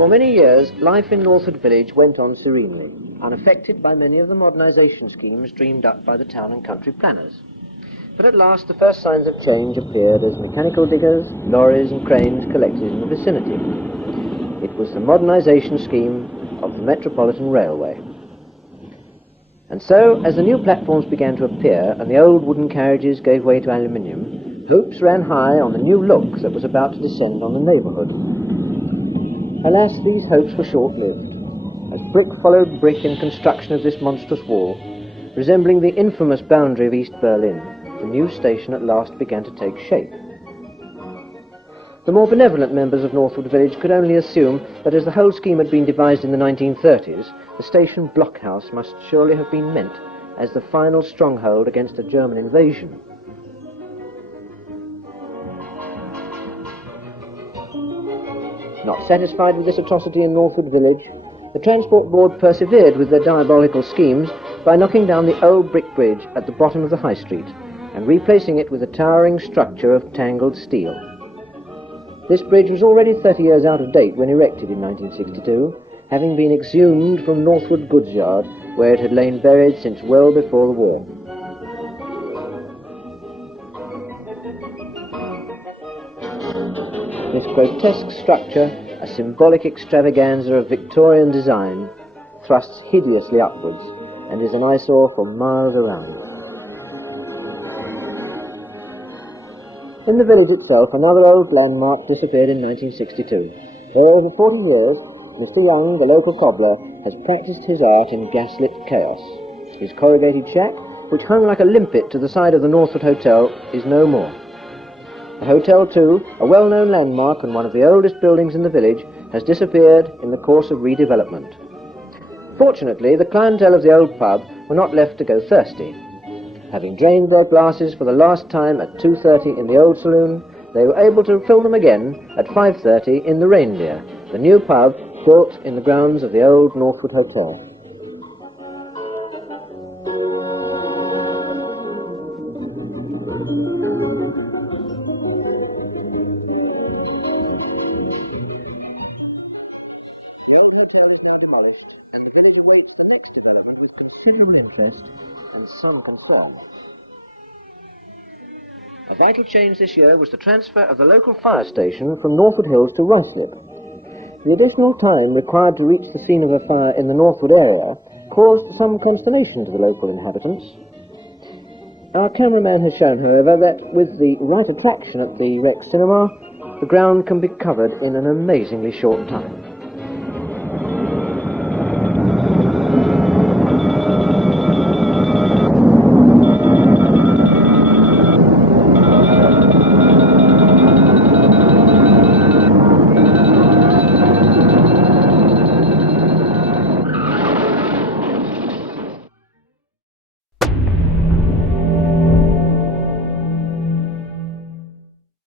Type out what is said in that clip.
For many years, life in Northwood Village went on serenely, unaffected by many of the modernisation schemes dreamed up by the town and country planners. But at last the first signs of change appeared as mechanical diggers, lorries and cranes collected in the vicinity. It was the modernisation scheme of the Metropolitan Railway. And so, as the new platforms began to appear and the old wooden carriages gave way to aluminium, hopes ran high on the new look that was about to descend on the neighbourhood. Alas, these hopes were short-lived, as brick followed brick in construction of this monstrous wall, resembling the infamous boundary of East Berlin, the new station at last began to take shape. The more benevolent members of Northwood Village could only assume that as the whole scheme had been devised in the 1930s, the station blockhouse must surely have been meant as the final stronghold against a German invasion. Not satisfied with this atrocity in Northwood Village, the Transport Board persevered with their diabolical schemes by knocking down the old brick bridge at the bottom of the High Street and replacing it with a towering structure of tangled steel. This bridge was already 30 years out of date when erected in 1962, having been exhumed from Northwood Goods Yard, where it had lain buried since well before the war. This grotesque structure, a symbolic extravaganza of Victorian design, thrusts hideously upwards and is an eyesore for miles around. In the village itself, another old landmark disappeared in 1962. For over 40 years, Mr. Young, the local cobbler, has practiced his art in gaslit chaos. His corrugated shack, which hung like a limpet to the side of the Northwood Hotel, is no more. The hotel, too, a well-known landmark and one of the oldest buildings in the village, has disappeared in the course of redevelopment. Fortunately, the clientele of the old pub were not left to go thirsty. Having drained their glasses for the last time at 2:30 in the old saloon, they were able to fill them again at 5:30 in the Reindeer, the new pub built in the grounds of the old Northwood Hotel. The old hotel is now demolished, and the village awaits the next development with considerable interest and some concern. A vital change this year was the transfer of the local fire station from Northwood Hills to Ruislip. The additional time required to reach the scene of a fire in the Northwood area caused some consternation to the local inhabitants. Our cameraman has shown, however, that with the right attraction at the Rex Cinema, the ground can be covered in an amazingly short time.